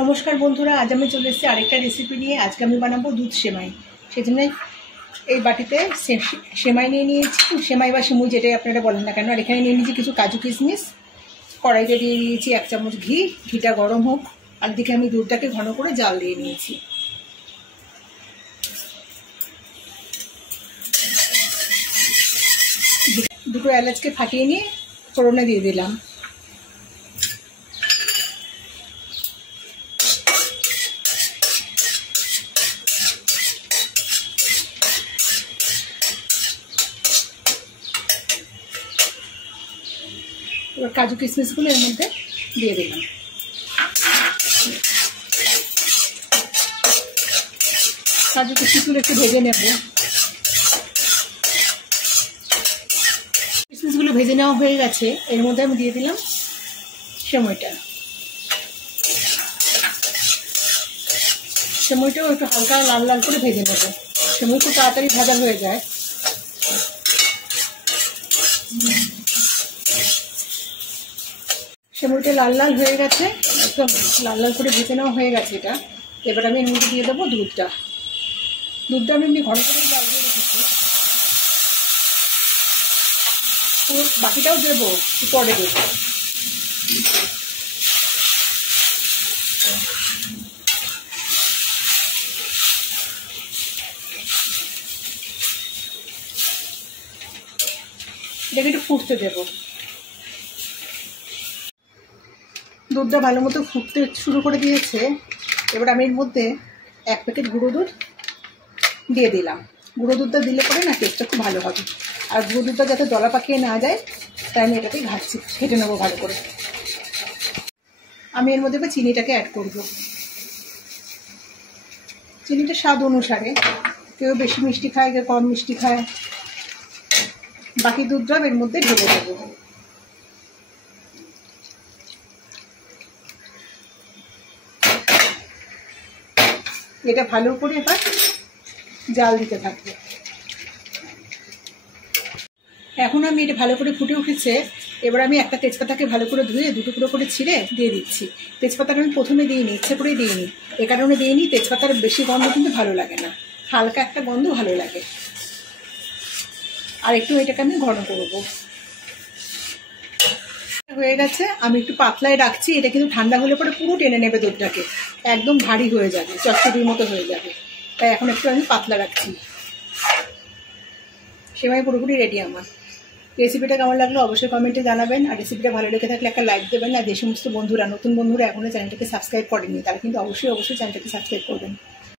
নমস্কার বন্ধুরা, আজ আমি চলে এসেছি আরেকটা রেসিপি নিয়ে। আজকে আমি বানাবো দুধ সেমাই। সেজন্য এই বাটিতে সেমাই নিয়ে নিয়েছি, সেমাই বা সিমুই যেটাই আপনারা বলেন না কেন। আর এখানে নিয়ে নিয়েছি কিছু কাজু কিশমিশ। কড়াইতে দিয়ে দিয়েছি 1 চামচ ঘি। ঘিটা গরম হোক, আর দিকে আমি দুধটাকে ঘন করে জাল দিয়ে নিয়েছি। দুটো এলাচকে ফাটিয়ে নিয়ে ফোড়নে দিয়ে দিলাম। এবার কাজু কিশমিশগুলো এর মধ্যে দিয়ে দিলাম। কাজু কিশমিশগুলো একটু ভেজে নেব। কিশমিশগুলো ভেজে নেওয়া হয়ে গেছে, এর মধ্যে আমি দিয়ে দিলাম সেমাইটা। সেমাইটাও একটু হালকা লাল লাল করে ভেজে নেব। সেমাই খুব তাড়াতাড়ি ভাজা হয়ে যায়। সেমাইটা লাল লাল হয়ে গেছে, একদম লাল লাল করে ভেজে নেওয়া হয়ে গেছে এটা। এবার আমি এর মধ্যে দিয়ে দেবো দুধটা। দুধটা আমি এমনি ঘন করে জাল দিয়ে রেখেছি। বাকিটাও দেবো, পরে দেবো। এটাকে একটু ফুটতে দেবো। দুধটা ভালো মতো ফুটতে শুরু করে দিয়েছে। এবার আমি এর মধ্যে 1 প্যাকেট গুঁড়ো দুধ দিয়ে দিলাম। গুঁড়ো দুধটা দিলে পরে না টেস্টটা খুব ভালো হবে। আর গুঁড়ো দুধটা যাতে দলা পাকিয়ে না যায়, তাই আমি এটাকে ঘেটে নেবো ভালো করে। আমি এর মধ্যে এবার চিনিটাকে অ্যাড করব। চিনিটা স্বাদ অনুসারে, কেউ বেশি মিষ্টি খায়, কেউ কম মিষ্টি খায়। বাকি দুধটা এর মধ্যে ঢেলে দেবো। এটা ভালো করে এবার জাল দিতে থাকবে। এখন আমি এটা ভালো করে ফুটে উঠেছে। এবার আমি একটা তেজপাতাকে ভালো করে ধুয়ে 2 টুকরো করে ছিঁড়ে দিয়ে দিচ্ছি। তেজপাতাটা আমি প্রথমে দিইনি, ইচ্ছে করেই দিইনি। এ কারণে দিইনি, তেজপাতার বেশি গন্ধ কিন্তু ভালো লাগে না, হালকা একটা গন্ধ ভালো লাগে। আর একটু এটাকে আমি ঘন করবো। হয়ে গেছে, আমি একটু পাতলায় রাখছি। এটা কিন্তু ঠান্ডা হলে পরে পুরো টেনে নেবে দুধটাকে, একদম ভারী হয়ে যাবে, চটচটির মতো হয়ে যাবে। তাই এখন একটু আমি পাতলা রাখছি। সেমাই পুরোপুরি রেডি আমার। রেসিপিটা কেমন লাগলো অবশ্যই কমেন্টে জানাবেন। আর রেসিপিটা ভালো লেগে থাকলে একটা লাইক দেবেন। আর যে সমস্ত বন্ধুরা, নতুন বন্ধুরা এখনও চ্যানেলটাকে সাবস্ক্রাইব করেননি, তারা কিন্তু অবশ্যই চ্যানেলটাকে সাবস্ক্রাইব করবেন।